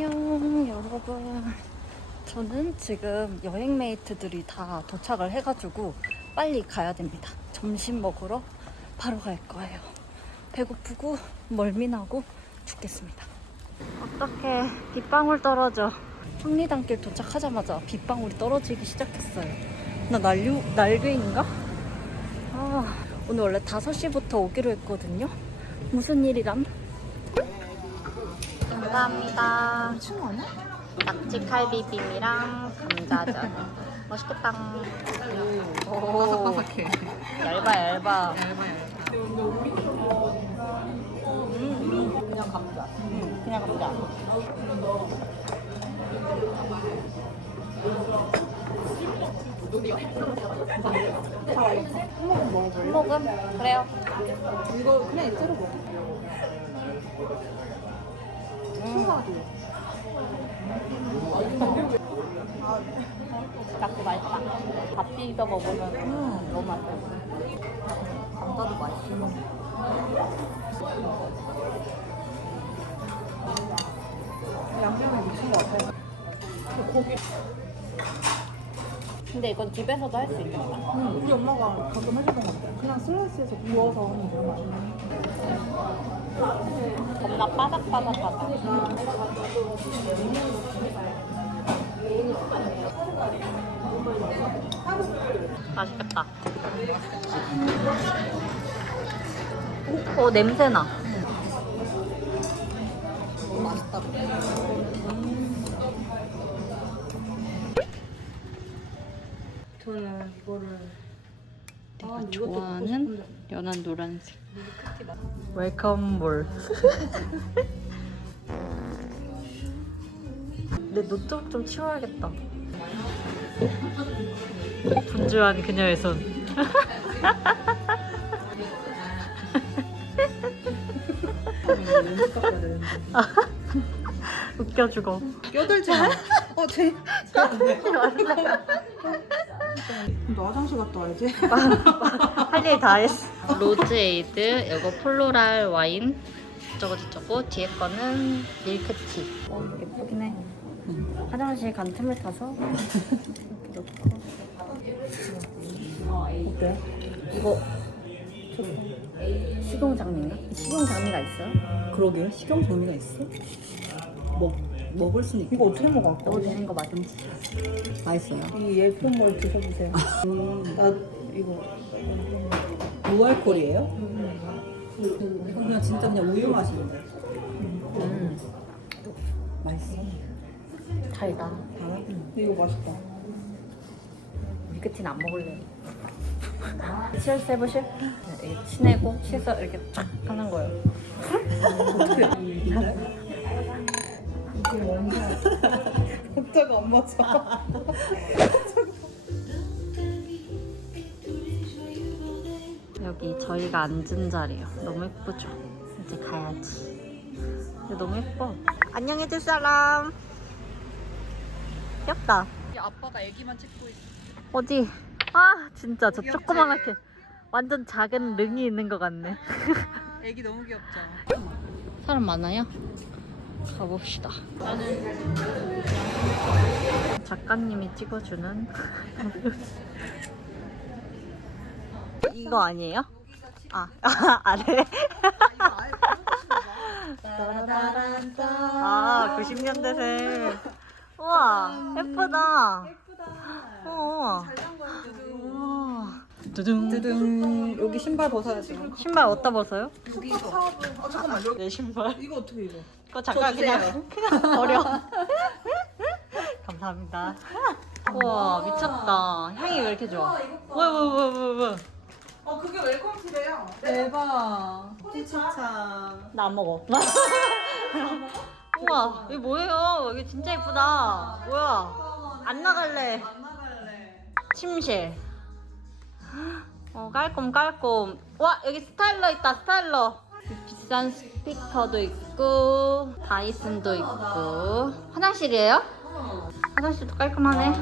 안녕 여러분. 저는 지금 여행 메이트들이 다 도착을 해가지고 빨리 가야 됩니다. 점심 먹으러 바로 갈 거예요. 배고프고 멀미나고 죽겠습니다. 어떻게 빗방울 떨어져? 황리단길 도착하자마자 빗방울이 떨어지기 시작했어요. 나 날류, 날개인가? 아, 오늘 원래 5시부터 오기로 했거든요. 무슨 일이람? 감사합니다. 미친 거 아니야? 낙지 칼비빔이랑 감자전. 맛있겠다. 오, 바삭바삭해. 얇아 얇아. 그냥 감자. 음, 그냥 감자. 먹음 그래요. 이거 그냥 이대로 먹어. 수사도. 낙지 맛있다. 밥 비벼 먹으면 음, 너무 맛있어. 감자도 맛있어. 양념에 미친 것 같아. 고기. 근데 이건 집에서도 할 수 있겠다. 응, 우리 엄마가 가끔 해주던 것 같아. 그냥 슬라이스해서 구워서 하는 거 맛있네. 겁나 바삭바삭하다. 맛있겠다. 어, 냄새나. 너무 맛있다. 저는 이거를 내가 아, 좋아하는 연한 노란색. 웰컴 볼. 내 노트북 좀 치워야겠다. 분주한 그녀의 손. 웃겨 죽어. 껴들지 마. 어, 쟤. 너 화장실 갔다 와야지. 할 일 다 했어. 로즈에이드, 이거 플로랄 와인, 저거 저거 뒤에 거는 밀크티. 어, 예쁘긴 해. 화장실 간 틈을 타서 이렇게 넣고. 어때? 이거 식용 장미인가? 식용 장미가 있어요? 그러게. 식용 장미가 있어? 먹, 먹을 수는 있고. 이거 어떻게 먹어? 넣어도 되는 거 맞은지. 맛있어요. 이 예쁜 걸 드셔보세요. 나 이거 무알콜이에요? 이거 그냥 진짜 그냥 우유 맛인데. 음, 맛있어. 달다. 달아? 이거 맛있다. 밀크티는 안 먹을래. 치얼스 해보실? 이렇게 치내고 치에서 이렇게 쫙 하는 거예요. 박자가 안 맞아. 여기 저희가 앉은 자리예요. 너무 예쁘죠? 이제 가야지. 근데 너무 예뻐. 안녕해줄 사람. 귀엽다. 아빠가 애기만 찍고 있어. 어디? 아 진짜 저 조그만하게 완전 작은 릉이 있는 것 같네. 애기 너무 귀엽죠? 사람 많아요? 가봅시다. 작가님이 찍어주는 이거 아니에요? 아, 아, 네. 아, 90년대생. 우와, 예쁘다. 어. 우와. 두둥. 두둥. 여기 신발 벗어야지. 신발 어디다 벗어요? 여기 이거. 아, 잠깐만. 여기. 내 신발. 이거 어떻게 입어? 그거 잠깐. 그냥, 그냥 버려. 감사합니다. 우와, 미쳤다. 향이 왜 이렇게 좋아? 왜, 왜, 왜, 왜, 왜? 어, 그게 웰컴티래요. 대박. 포지차. 나 안 먹어. 우와, 이게 뭐예요? 이게 진짜 예쁘다. 뭐야? 안 나갈래. 안 나갈래. 침실. 어, 깔끔, 깔끔. 와, 여기 스타일러 있다, 스타일러. 비싼 스피커도 있고, 다이슨도 있고. 화장실이에요? 화장실도 깔끔하네.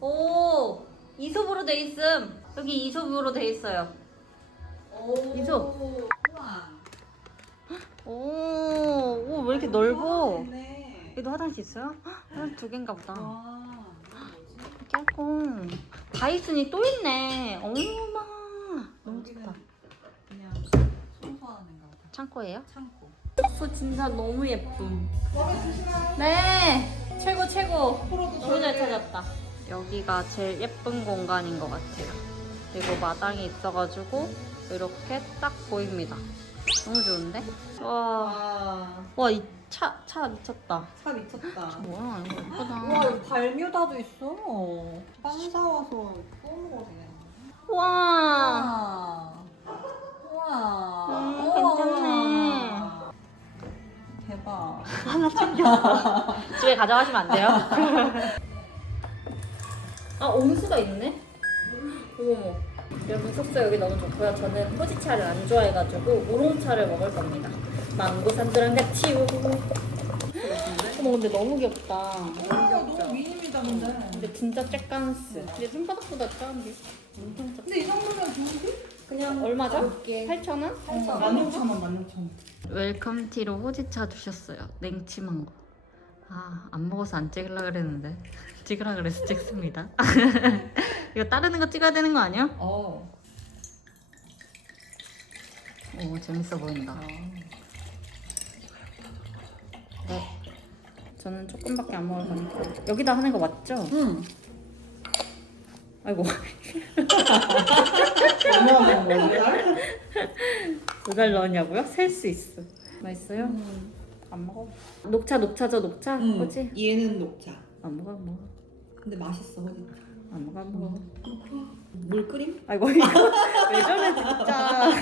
오, 이솝으로 돼 있음. 여기 이솝으로 돼 있어요. 이솝. 오, 오, 왜 이렇게 넓어. 네. 여기도 화장실 있어요? 헉, 화장실 두 개인가 보다. 와. 깨고 다이슨이 또 있네. 어머나 너무 좋다. 그냥 청소하는 거 같아. 창고예요? 창고. 숙소 진짜 너무 예쁨. 네, 최고 최고. 너무 잘 찾았다. 여기가 제일 예쁜 공간인 것 같아요. 그리고 마당이 있어가지고 이렇게 딱 보입니다. 너무 좋은데? 와, 와. 와 이 차 차 미쳤다. 차 미쳤다. 뭐야 이거 예쁘다. 와 여기 발뮤다도 있어. 빵 사와서 구워 먹어도 되겠네. 와, 와. 와. 음, 우와. 괜찮네. 대박. 집에 가져가시면 안 돼요? 아 온수가 있네? 어머 여러분 숙소 여기 너무 좋고요 저는 호지차를 안 좋아해가지고 우롱차를 먹을 겁니다 망고산들랑 같이 어머 근데 너무 귀엽다 와 너무 미니미다 근데. 근데 진짜 쬐깐스 근데 손바닥보다 작은데 엄청 작다 근데 이 정도면 좋은데? 그냥 얼마죠? 8,000원? 16,000원, 16,000원. 웰컴티로 호지차 주셨어요. 냉치망고. 아, 안 먹어서 안 찍으려 그랬는데. 찍으라 그래서 찍습니다. 이거 따르는 거 찍어야 되는 거 아니야? 어. 오, 재밌어 보인다. 네. 저는 조금밖에 안 먹을 거니까. 여기다 하는 거 맞죠? 응. 아이고. 얼마나 먹을래? 누가 넣었냐고요? 셀 수 있어. 맛있어요? 안 먹어. 녹차, 녹차죠, 녹차? 응. 그지? 얘는 녹차. 안 먹어, 안 먹어. 근데 맛있어, 호진차. 안 먹어, 안 먹어. 물 끓임? 아이고 이거 왜 저래 진짜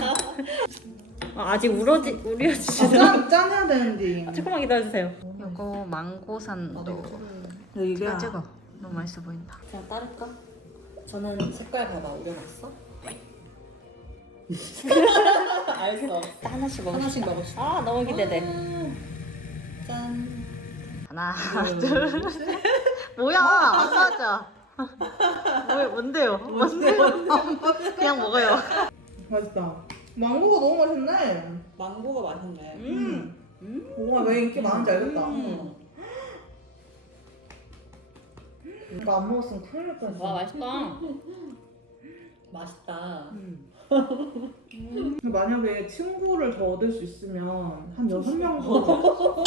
아, 아직 우러지 우려지시나 짠, 짠 해야 되는데. 조금만 기다려주세요 이거 망고산도 이게 찍어 너무 맛있어 보인다 자 따를까? 저는 색깔 봐봐, 우려봤어? 알수 없어. 하나씩 먹을 하나씩 수아 너무 기대돼 짠. 하나 둘 뭐야 안 맞아 뭐, 뭔데요? 뭔데요? 그냥 먹어요 맛있다. 망고가 너무 맛있네. 망고가 맛있네. 음. 와, 왜 인기 많은지 알겠다. 음. 이거 안 먹었으면 큰일 날 뻔했어. 와 맛있다 맛있다. 근데 만약에 친구를 더 얻을 수 있으면 한 여섯 명 더.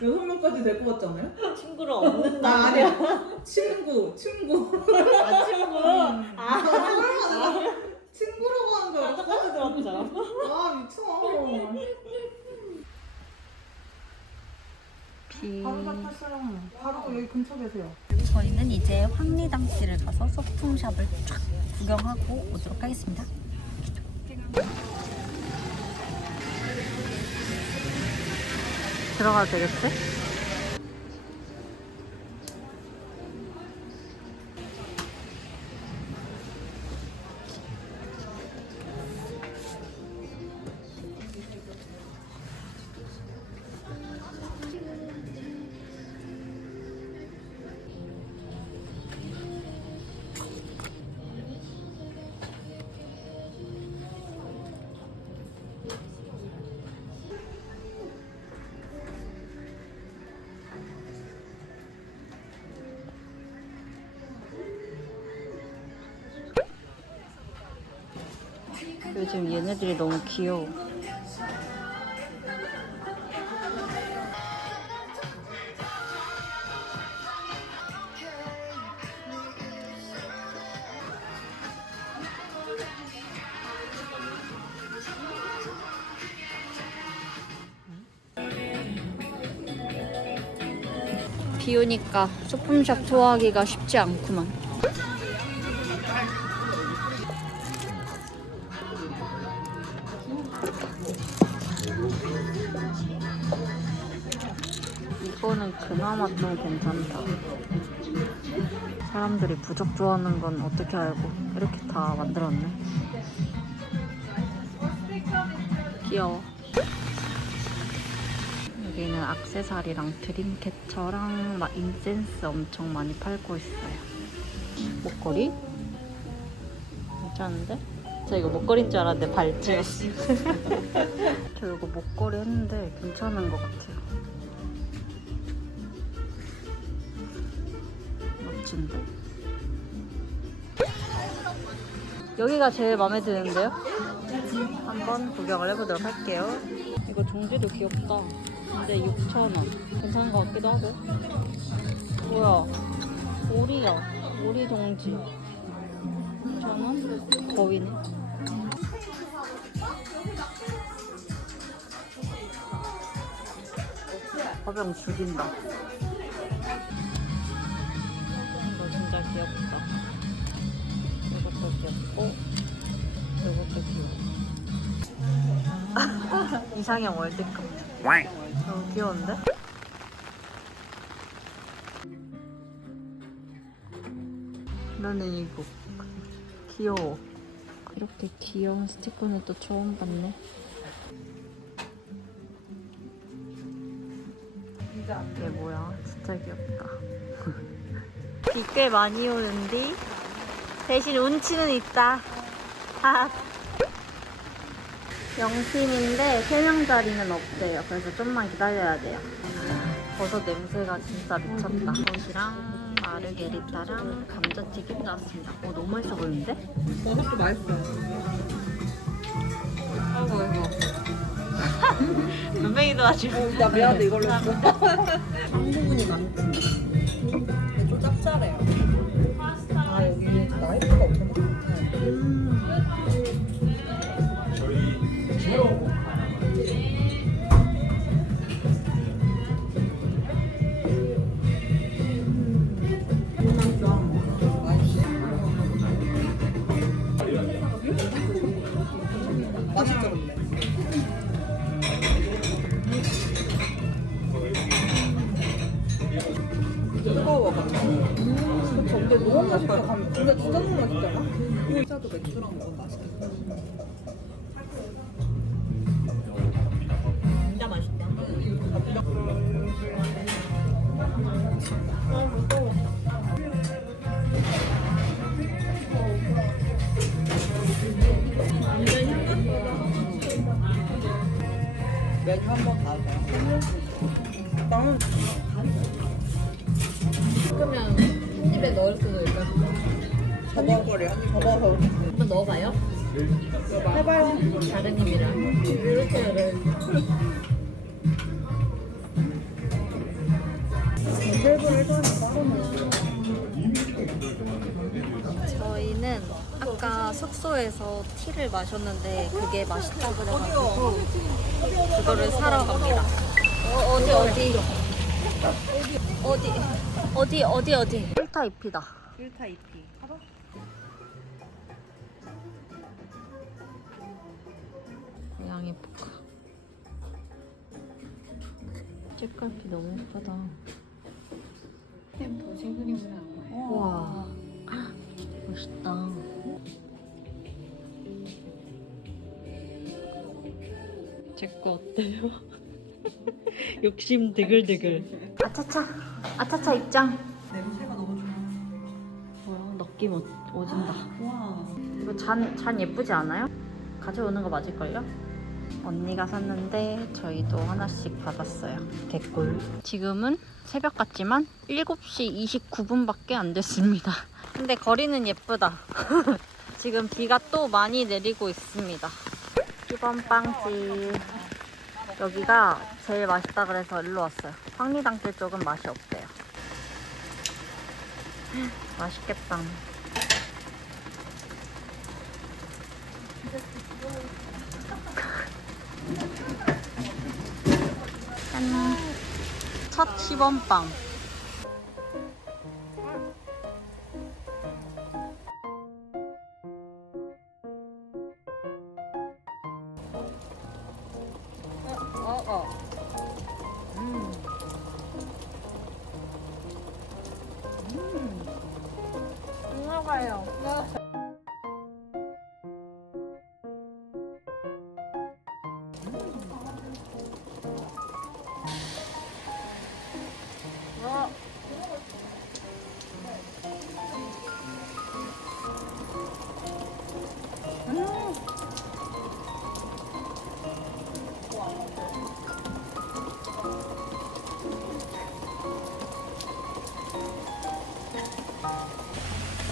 여섯 명까지 될 것 같지 않아요? 친구를 얻는다 아, 아니야. 친구, 친구. 아 친구 아, 친구라고 하는 줄 똑같이 알았어? 들었죠 아, 미쳐. 비 바로 잡혔어요. 바로 여기 근처 계세요. 저희는 이제 황리단길을 가서 소품샵을 쫙 구경하고 오도록 하겠습니다. 들어가도 되겠지? 요즘 얘네들이 너무 귀여워. 비 오니까 소품샵 투어하기가 쉽지 않구만. 그나마 좀 괜찮다. 사람들이 부적 좋아하는 건 어떻게 알고 이렇게 다 만들었네. 귀여워. 여기는 악세사리랑 드림캐쳐랑 막 인센스 엄청 많이 팔고 있어요. 목걸이? 괜찮은데? 저 이거 목걸이인 줄 알았는데 발찌였어. 저 이거 목걸이 했는데 괜찮은 것 같아요. 멋진데? 여기가 제일 마음에 드는데요? 한번 구경을 해보도록 할게요. 이거 종지도 귀엽다. 근데 6,000원. 괜찮은 것 같기도 하고. 뭐야? 오리야. 오리 종지. 6,000원? 거위네. 화병 죽인다. 귀엽고, 이것도 귀여워. 이상형 월드컵. 너무 귀여운데? 나는 이거 귀여워. 이렇게 귀여운 스티커는 또 처음 봤네. 이게 뭐야? 진짜 귀엽다. 비 꽤 많이 오는데 대신 운치는 있다. 하. 영팀인데 3명짜리는 없대요. 그래서 좀만 기다려야 돼요. 버섯 냄새가 진짜 미쳤다. 버섯이랑 마르게리따랑 감자튀김 나왔습니다. 어, 너무 맛있어 보이는데? 버섯도 맛있어요. 아이고 아이고. 눈뱅이도 아주. 나 미안한데 이걸로 했어. 한 부분이 많지. 근데 좀 짭짤해요. 아여 메뉴 한번. 나는 그러면 입에 넣을 수도 있다. 접어버려. 접어서 한번 넣어봐요. 해봐요. 다른 입이랑 이렇게 를 저희는 아까 숙소에서 티를 마셨는데 그게 맛있다고 그래가지고 그거를 사러 갑니다. 어, 어디 어디 어디 어디 어디 어디 필터 잎이다. 1타 2피. 고양이 포카. 책갈피 너무 예쁘다. 한 거예요. 와 멋있다. 제거 어때요? 욕심 드글드글. 아차차, 아차차 입장. 냄새가 너무 좋아. 뭐야, 느낌 오, 오진다. 와. 이거 잔, 잔 예쁘지 않아요? 가져오는 거 맞을걸요? 언니가 샀는데 저희도 하나씩 받았어요. 개꿀. 지금은 새벽 같지만 7시 29분밖에 안 됐습니다. 근데 거리는 예쁘다. 지금 비가 또 많이 내리고 있습니다. 1번 빵집. 여기가 제일 맛있다 그래서 일로 왔어요. 황리단길 쪽은 맛이 없대요. 맛있겠다. 짠. 첫 시범빵.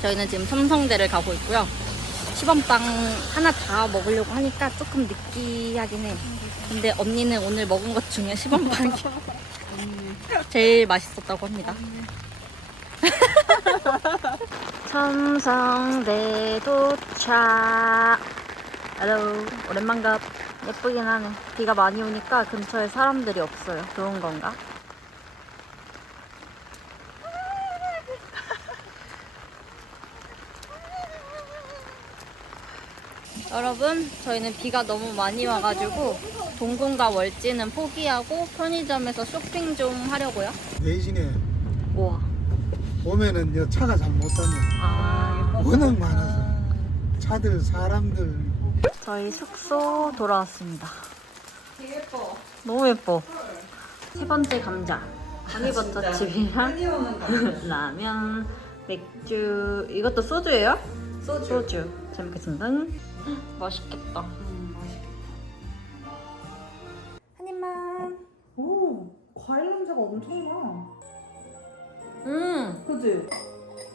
저희는 지금 첨성대를 가고 있고요. 시범빵 하나 다 먹으려고 하니까 조금 느끼하긴 해. 근데 언니는 오늘 먹은 것 중에 시범빵이 제일 맛있었다고 합니다. 첨성대 도착. 헬로 오랜만갑. 예쁘긴 하네. 비가 많이 오니까 근처에 사람들이 없어요. 좋은 건가? 여러분, 저희는 비가 너무 많이 와가지고 동궁과 월지는 포기하고 편의점에서 쇼핑 좀 하려고요. 대신에 우와. 보면은 여 차가 잘 못 다녀. 아. 워낙 많아서 차들 사람들 저희 숙소 돌아왔습니다. 너무 예뻐. 세 번째 감자. 허니버터칩이랑 라면, 맥주. 이것도 소주예요? 소주. 소주. 잘 먹겠습니다. 맛있겠다. 한 입만. 오 과일 냄새가 엄청 나. 음, 그지?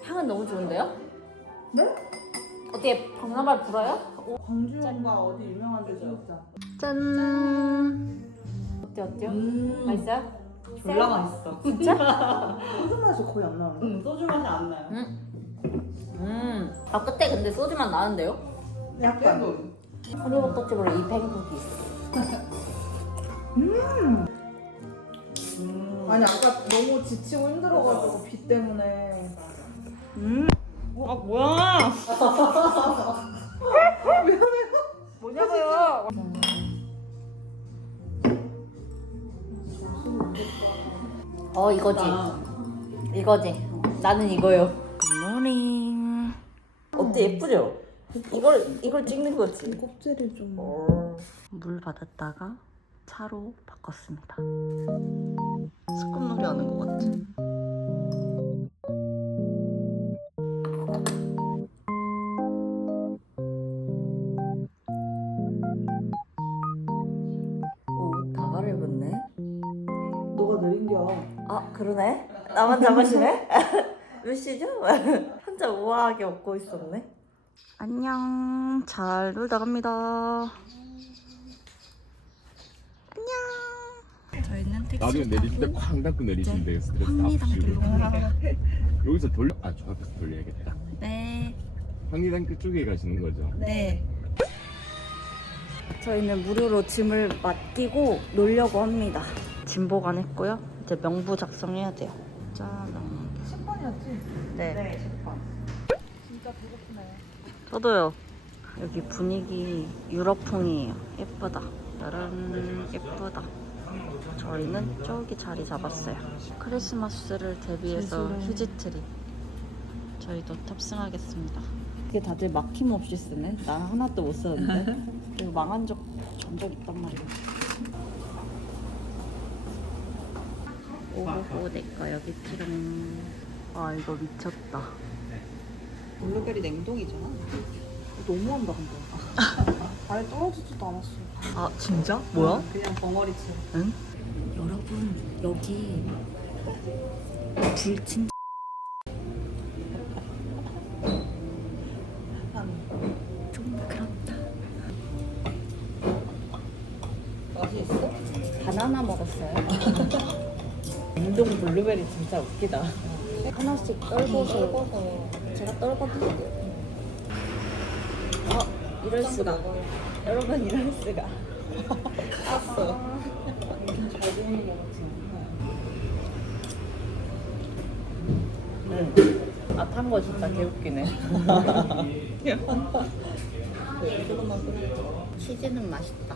향은 너무 좋은데요? 네? 어떻게 박나발 불어요? 광주가 어디 유명한 데 진짜. 짠. 어때 어때요? 맛있어요? 졸라 맛있어. 진짜? 소주 맛이 거의 안 나는데. 응, 소주 맛이 안 나요. 음. 아 끝에 근데 소주만 나는데요? 약간. 허니버터칩으로 이 팽국이. 아니 아까 너무 지치고 힘들어가지고 비 때문에. 음. 아 뭐야? 뭐냐고요? 어 이거지. 이거지. 나는 이거요. 굿모닝. 어때 예쁘죠? 이걸 이걸 찍는 거지. 껍질이 좀. 물 받았다가 차로 바꿨습니다. 스꿈놀이 하는 것 같지? 오, 다 갈아입었네. 너가 느린겨. 아, 그러네? 나만 잡으시네? 몇 시죠? 혼자 우아하게 웃고 있었네. 안녕. 잘 놀다 갑니다. 안녕. 저희는 택시 나중에 내릴 때쾅 닫고 내리시면 돼요. 스트레스 다 황리당 푸시고. 여기서 돌려 아 저 앞에서 돌려야겠다. 네. 황리당 그쪽에 가시는 거죠? 네. 저희는 무료로 짐을 맡기고 놀려고 합니다. 짐 보관했고요. 이제 명부 작성해야 돼요. 짠. 10번이었지? 네. 네, 10번. 저도요. 여기 분위기 유럽풍이에요. 예쁘다. 짜란 예쁘다. 저희는 저기 자리 잡았어요. 크리스마스를 대비해서 휴지트리. 저희도 탑승하겠습니다. 이게 다들 막힘없이 쓰네. 난 하나도 못 썼는데. 그리고 망한 적 전적 있단 말이야. 오호호 내거 여기 티롱. 아 이거 미쳤다. 블루베리 냉동이잖아. 너무한다 근데. 발에 떨어지지도 않았어. 아 진짜? 뭐야? 그냥 벙어리처럼. 여러분 여기 불 진짜 좀 그렇다 맛이 있어? 바나나 먹었어요? 냉동 블루베리 진짜 웃기다. 하나씩 떨궈서 제가 떨궈드릴게요 아 이럴 수가 여러분 이럴 수가 았어. 잘 보이는 거 같지? 아탄 거 진짜 개웃기네. 치즈는 맛있다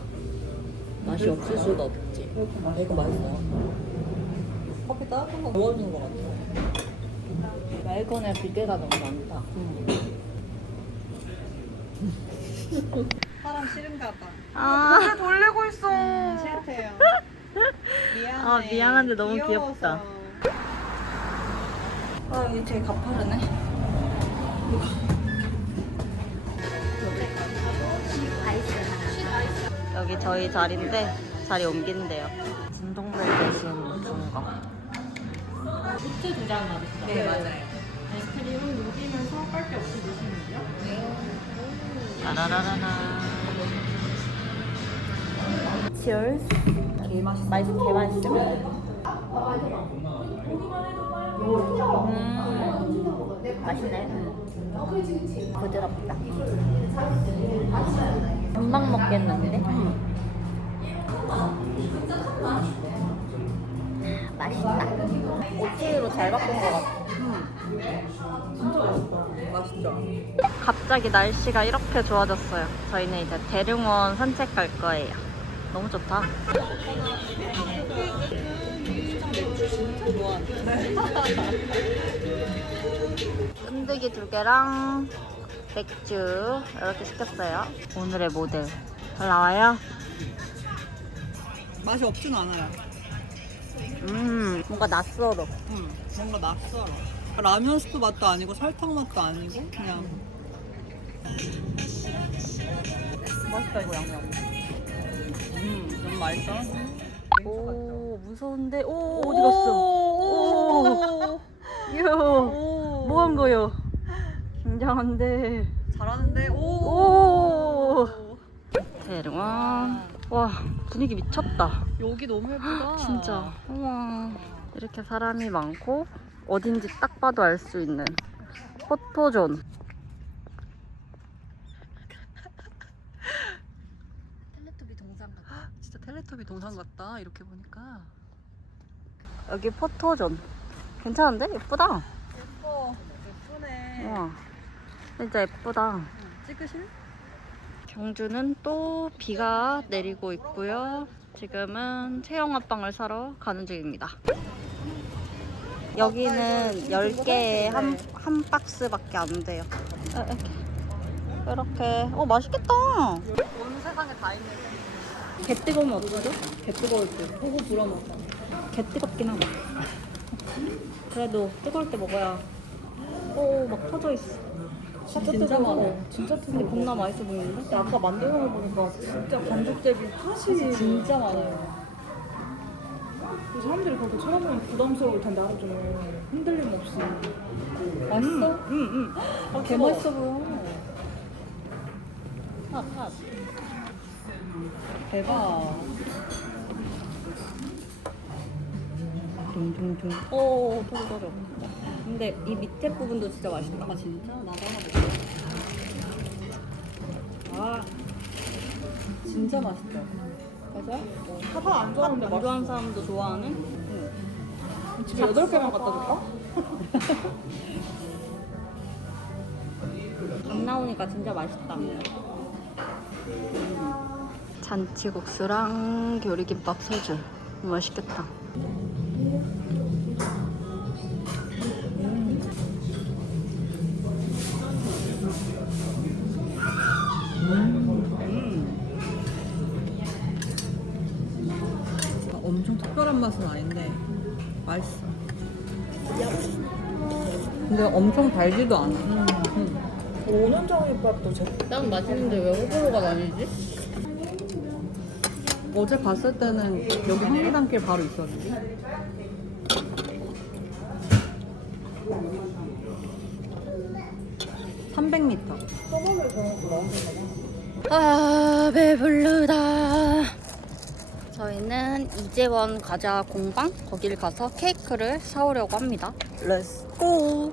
맛이 없을 수가 없지 이거 맛있어. 커피 따뜻한 거 구워준 거 같아. 말건에 비계가 너무 많다 사람 싫은가 봐. 아 돌리고 있어. 싫대요. 미안해. 아, 미안한데 너무 귀여워서. 귀엽다. 아 여기 되게 가파르네. 여기 저희 자리인데 자리 옮긴대요. 진동벨 대신 준 거. 네, 맞아요. 아이스크림은 녹이면서 빨대 없이 드시면 돼요. 따라라라라. Cheers. 개 맛있어. 맛있어. 개 맛있어. 음, 맛있네. 부드럽다. 금방 먹겠는데? 맛있다. 오케이로 잘 바꾼 것 같아. 맛있죠? 갑자기 날씨가 이렇게 좋아졌어요. 저희는 이제 대릉원 산책 갈 거예요. 너무 좋다. 끈데기 두 개랑 맥주 이렇게 시켰어요. 오늘의 모델. 잘 나와요? 맛이 없진 않아요. 음, 뭔가 낯설어. 음, 뭔가 낯설어. 라면 스프 맛도 아니고 설탕 맛도 아니고 그냥 맛있다 이거 양념. 음, 너무 맛있어. 오, 무서운데? 오, 어디 갔어? 오, 요, 뭐한 거요? 긴장한데. 잘하는데 오. 오! 대릉원. 와, 분위기 미쳤다. 여기 너무 예쁘다. 진짜. 어머. 이렇게 사람이 많고, 어딘지 딱 봐도 알 수 있는 포토존. 텔레토비 동상 같아. 진짜 텔레토비 동상 같다. 이렇게 보니까. 여기 포토존. 괜찮은데? 예쁘다. 예뻐. 예쁘네. 우와. 진짜 예쁘다. 찍으실? 경주는 또 비가 내리고 있고요. 지금은 체형합방을 사러 가는 중입니다. 여기는 10개에 한, 한 박스밖에 안 돼요. 아, 이렇게. 이렇게. 어, 맛있겠다. 온 세상에 다 있네. 개 뜨거우면 어떡하죠? 개 뜨거울 때. 보고 불어먹어. 개 뜨겁긴 하다. 그래도 뜨거울 때 먹어야. 오, 막 터져 있어. 진짜, 뜨거워. 진짜 뜨거워. 근데 겁나 맛있어 보이는데? 근데 아까 만들어 보니까 진짜 반죽 대비 팥이 진짜 많아요. 그 사람들이 그렇게 쳐다보면 부담스러울 텐데 하루 종일 흔들림 없이. 맛있어? 응, 응. 아, 개 맛있어 보여. 핫, 핫. 대박. 둥둥둥. 오, 터져, 터져. 근데 이 밑에 부분도 진짜 맛있다. 아 진짜? 나도 하나 먹을게. 아, 진짜 맛있다. 맞아? 사과 안 좋아하는데 안 맛있어. 좋아하는 사람도 좋아하는? 집에 여덟 개만 갖다 줄까? 안 나오니까 진짜 맛있다. 음. 잔치국수랑 교리김밥 세 줄. 맛있겠다. 맛은 아닌데 맛있어. 근데 엄청 달지도 않아. 음. 5년 전김밥도 제 난 맛있는데 왜 호불호가 나뉘지? 어제 봤을 때는 여기 황리단길 바로 있었는데. (300m) 아 배불르다 저희는 이재원 과자 공방 거기를 가서 케이크를 사오려고 합니다. 렛츠고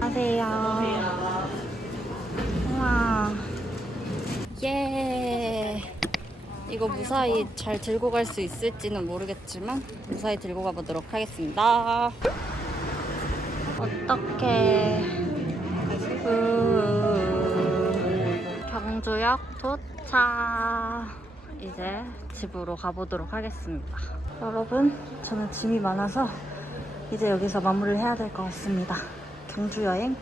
안녕하세요. 우와. 예. 이거 무사히 잘 들고 갈 수 있을지는 모르겠지만 무사히 들고 가보도록 하겠습니다. 음, 경주역 도착. 이제 집으로 가보도록 하겠습니다. 여러분, 저는 짐이 많아서 이제 여기서 마무리를 해야 될 것 같습니다. 경주 여행